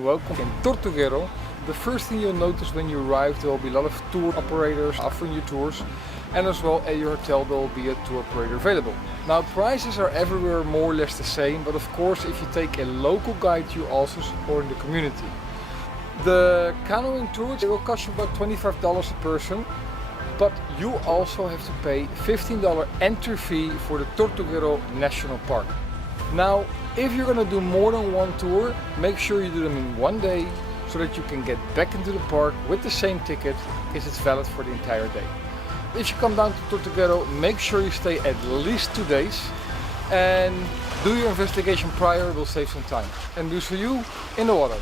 Welcome in Tortuguero. The first thing you'll notice when you arrive, there will be a lot of tour operators offering you tours, and as well at your hotel there will be a tour operator available. Now prices are everywhere more or less the same, but of course if you take a local guide you also support the community. The canoeing tour will cost you about $25 a person, but you also have to pay $15 entry fee for the Tortuguero National Park. Now, if you're going to do more than one tour, make sure you do them in one day so that you can get back into the park with the same ticket if it's valid for the entire day. If you come down to Tortuguero, make sure you stay at least 2 days and do your investigation prior, it will save some time. And do for you in the water.